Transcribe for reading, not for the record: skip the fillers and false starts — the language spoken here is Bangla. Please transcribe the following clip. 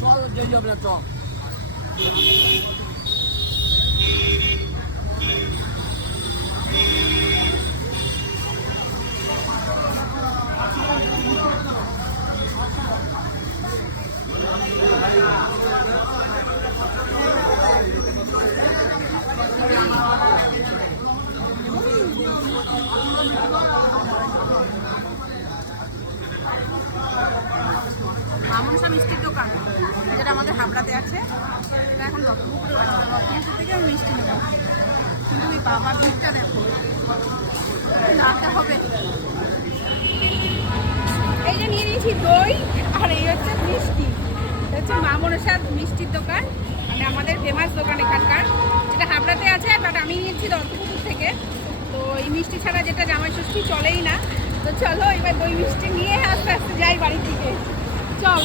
চল যেই যাবে না চল। মামনসা মিষ্টির দোকান যেটা আমাদের হাবড়াতে আছে, এটা এখন লক্ষ্মীপুরে আছে। লক্ষ্মীপুর থেকে আমি মিষ্টি নেব, কিন্তু ওই বাবার ভিড়টা দেখো, রাতে হবে। এই যে নিয়ে নিয়েছি দই, আর এই হচ্ছে মিষ্টি। হচ্ছে মামনসার মিষ্টির দোকান, মানে আমাদের ফেমাস দোকান এখানকার, যেটা হাবড়াতে আছে, বাট আমি নিয়েছি লক্ষ্মীপুর থেকে। তো এই মিষ্টি ছাড়া যেটা জামাই ষষ্ঠী চলেই না। তো চলো এবার দই মিষ্টি নিয়ে আস্তে আস্তে যাই বাড়ির দিকে, চল।